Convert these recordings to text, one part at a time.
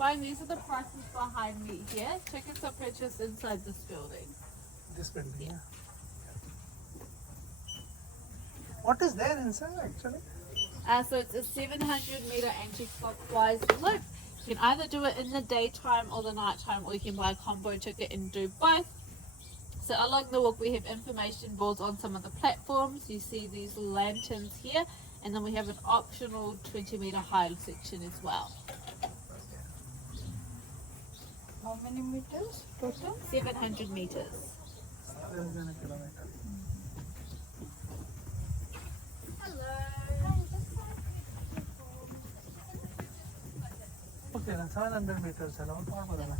fine. These are the prices behind me here. Tickets are purchased inside this building. This building, Yeah. yeah. What is there inside actually? So it's a 700-meter anti-clockwise loop. You can either do it in the daytime or the nighttime, or you can buy a combo ticket and do both. So along the walk we have information boards on some of the platforms. You see these lanterns here, and then we have an optional 20-meter high section as well. How many meters total? 700 meters. Less than a kilometer. Okay, then 700 meters है और कौन बोला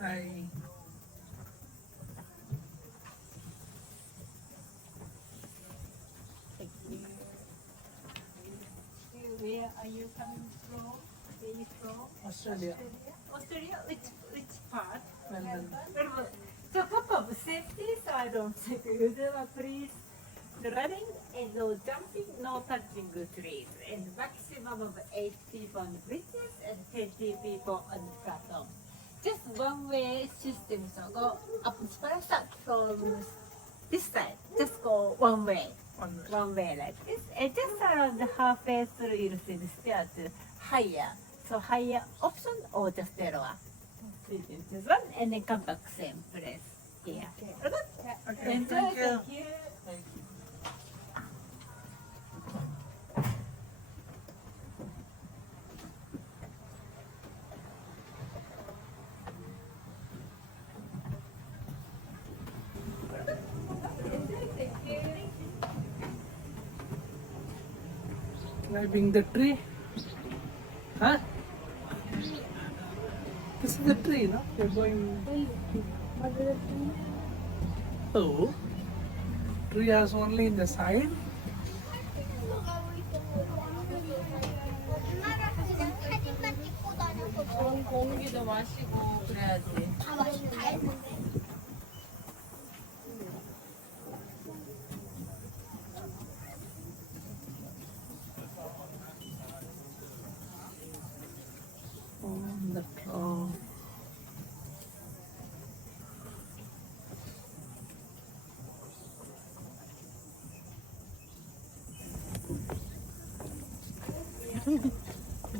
Hi. Where are you coming from? Where are you from? Australia. Australia? Which part? Melbourne. Melbourne. So purpose of safety, so I don't take you. Please, the running and no jumping, no touching the trees, and maximum of 8 people on the bridges and 20 people on the platform. Just one way system, so go up first up from this side. Just go one way. One way like this, and just around halfway through you'll see the stairs to higher. So higher option or just lower. So you just run and then come back same place here. Okay, Enjoy, thank you. thank you. Thank you. Climbing the tree. Huh? This is the tree, no? We're going. Oh. Tree has only in the side. 공기도 마시고 그래야지. On the cloud.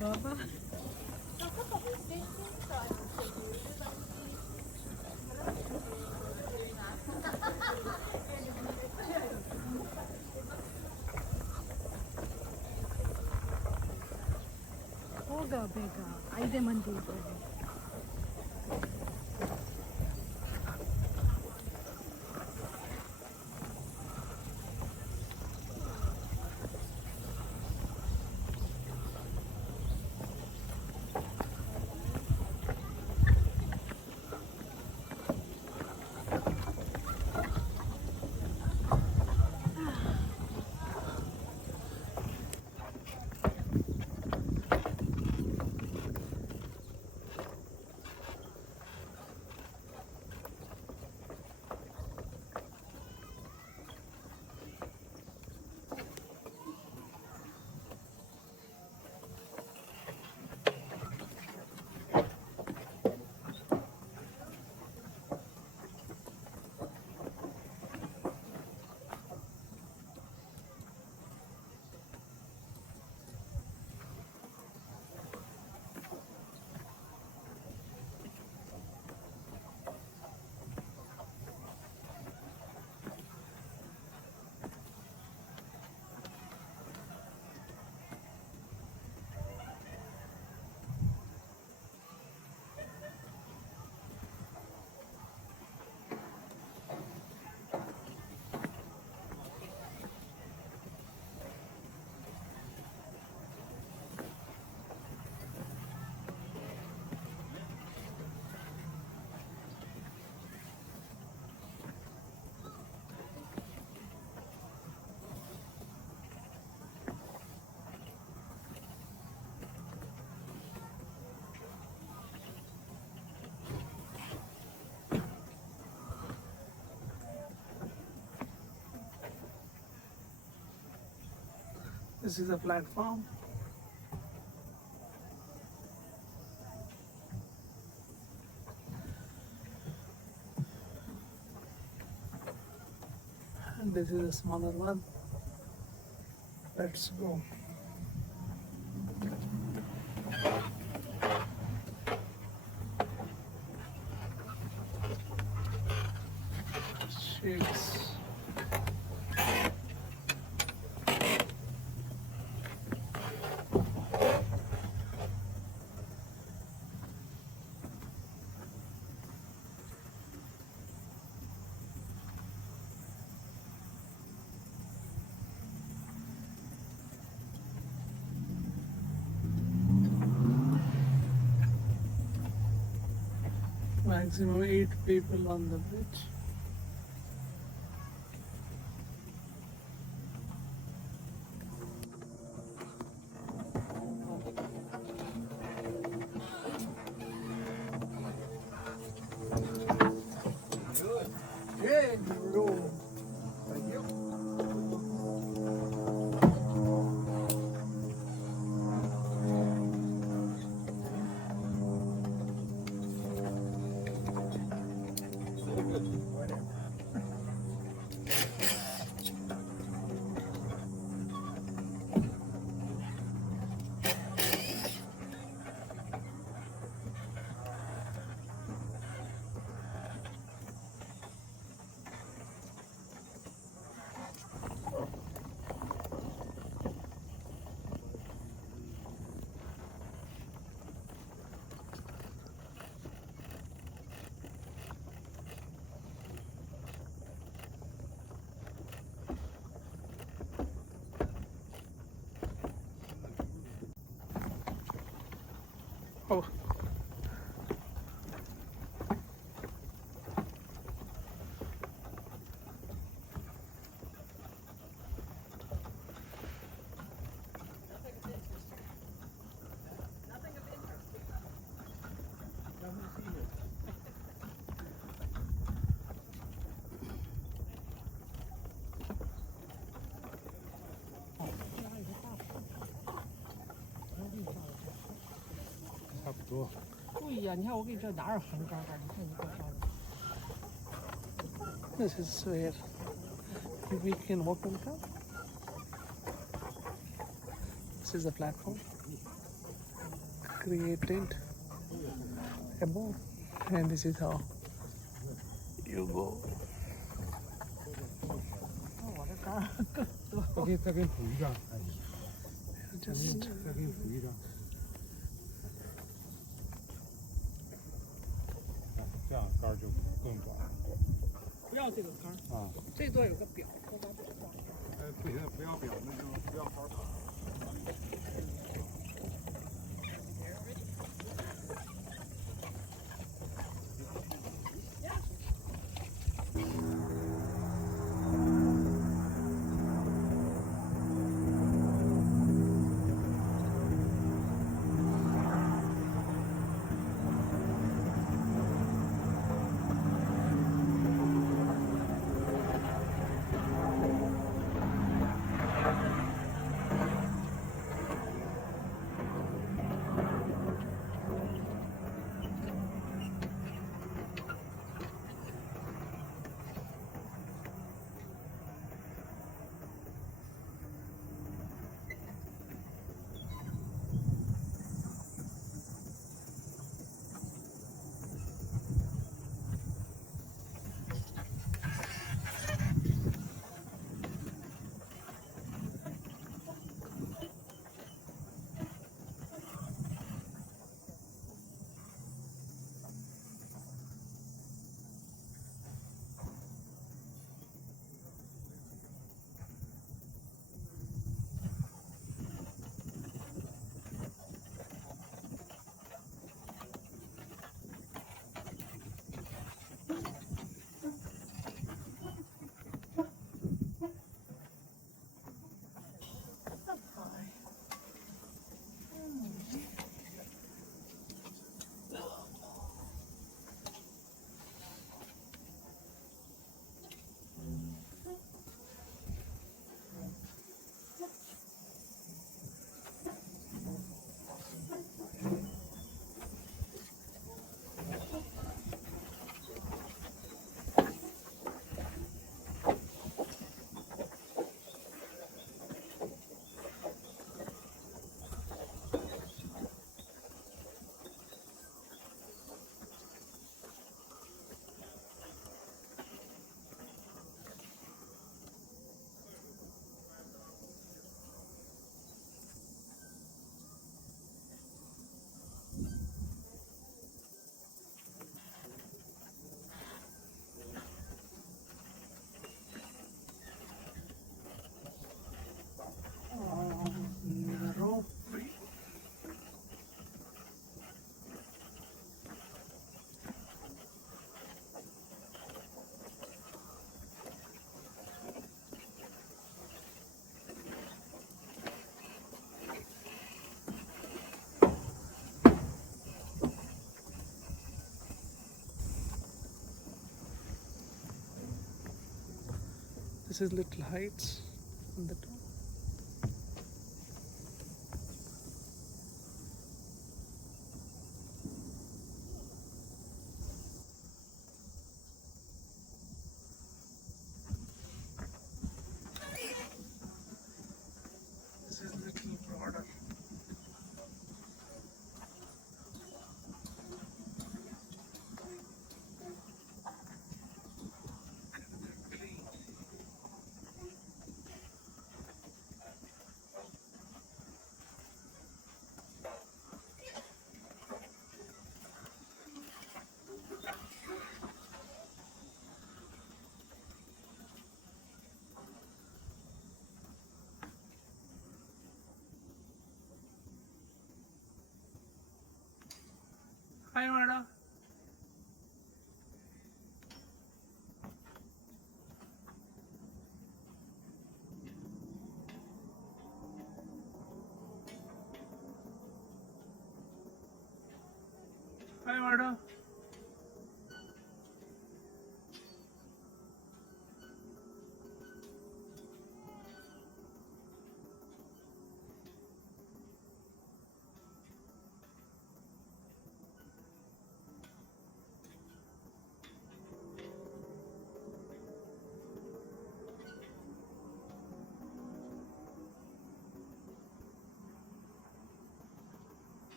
Baba. ಹೋಗ ಬೇಗ 5 ಮಂದಿ ಇದ್ದಾರೆ. This is a platform. And this is a smaller one. Let's go. Shades. Maximum 8 people on the bridge. Oh.多。对呀，你看我跟你说哪有横杠杠？你看你给我照的。 This is where we can walk and come. This is the platform created above, and this is how you go. 我这杆更多。我给再给你补一张，哎， Just 再给你补一张。这样杆儿就更短。 不要这个杆儿啊，这段有个表，我把表放上。哎，不行，不要表，那就不要杆儿。This is little heights on the top. This is little broader. Hi, Mada. Hi, Mada.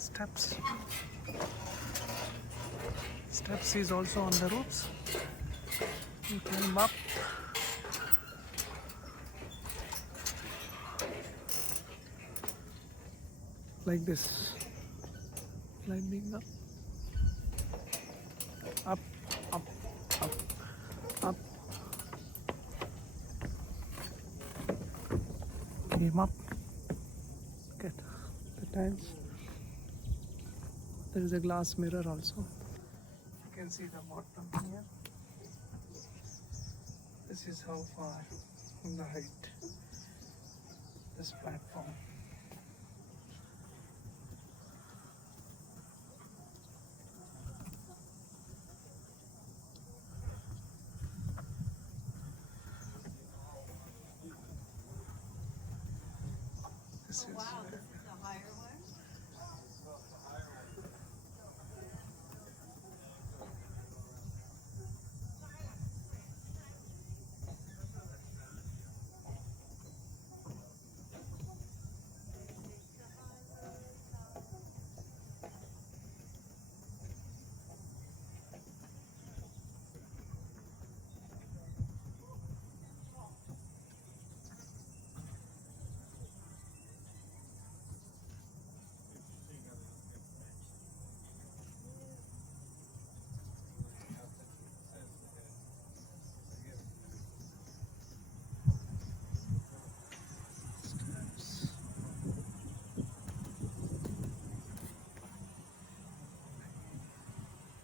Steps. Steps is also on the ropes. You climb up. Like this. Climbing up. Up, up, up, up. Came up. Get the tiles. There is a glass mirror also. You can see the bottom here. This is how far from the height this platform. This is the higher one.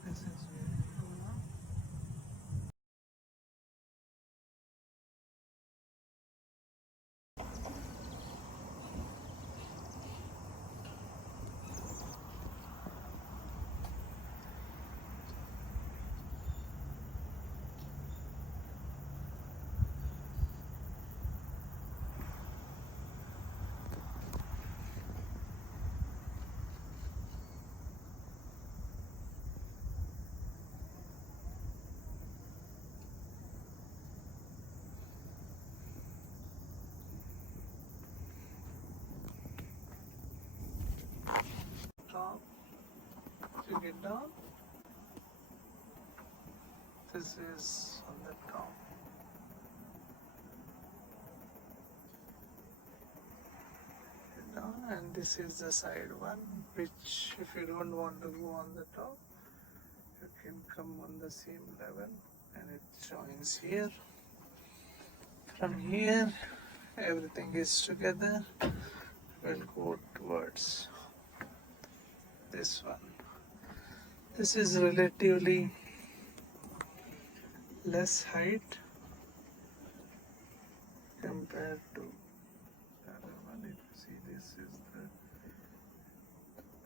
this is where you go now. Top. If you get down, this is on the top. Get down, and this is the side one, which if you don't want to go on the top, you can come on the same level, and it joins here. From here, everything is together. We'll go towards this one. This is relatively less height compared to the other one. If you see, this is the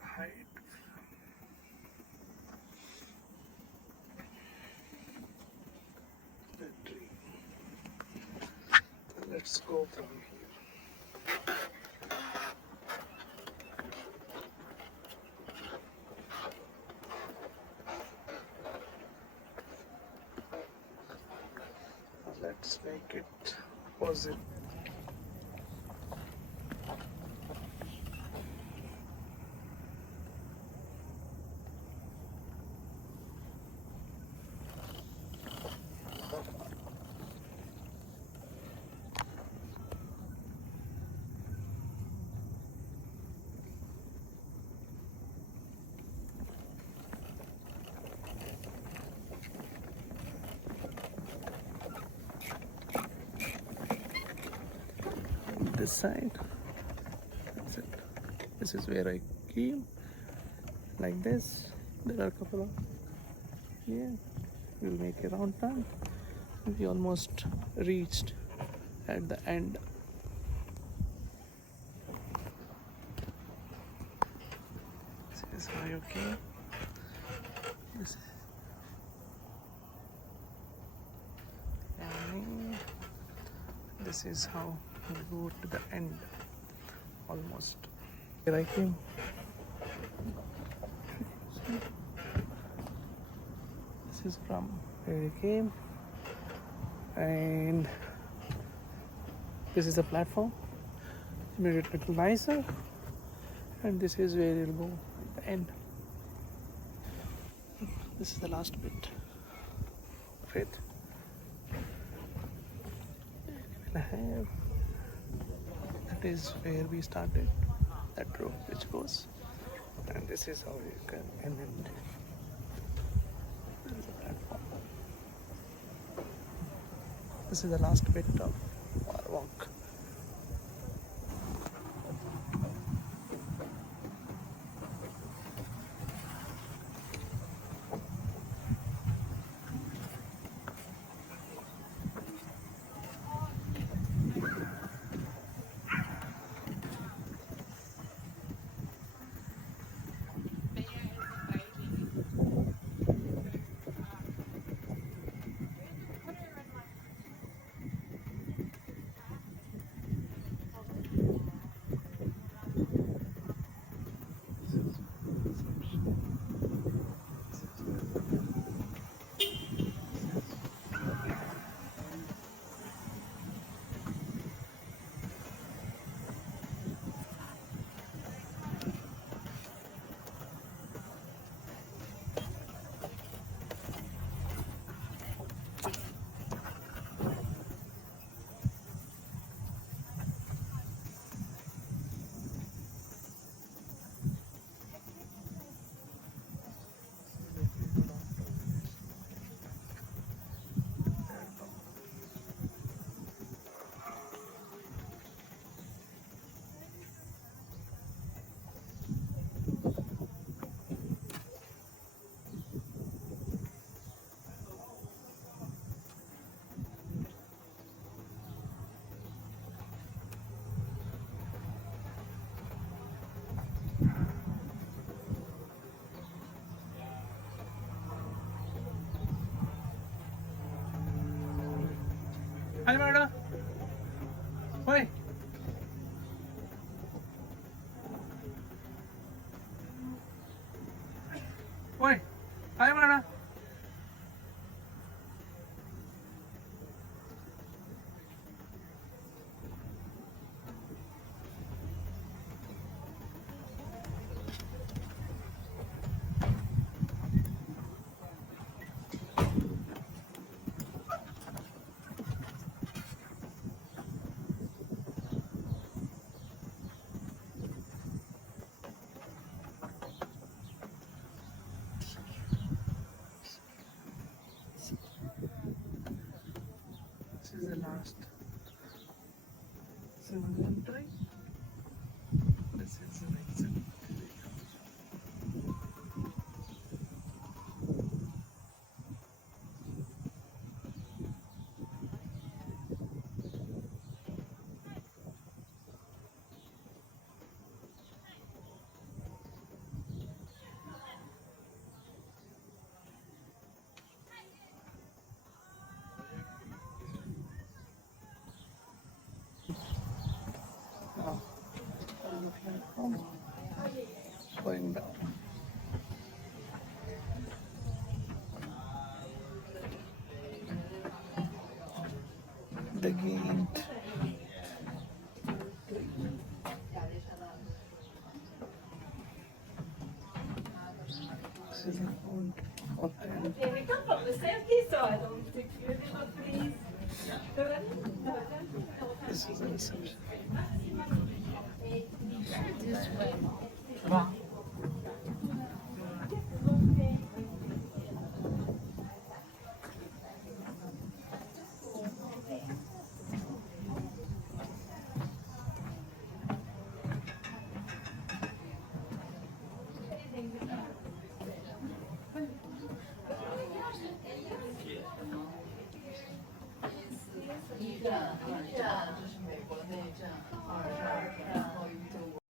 height. The tree. Let's go from here. Let's make it positive. This side, that's it. This is where I came, like this. There are a couple of, yeah, we'll make a round turn. We almost reached at the end. This is how you came. This is and this is how we go to the end, almost. Here I came. This is from where I came, and this is the platform. Made it a little nicer, and this is where you'll go at the end. This is the last bit of it. That is where we started, that road which goes, and this is how you can end it. There is a platform. This is the last bit of our walk. Hi, Marta. Oi. Oi. Hi, Marta. This is the last single try. This is the exit. the safety side of the never freeze. The running, no jumping, no This is the reception. This way. 是吧？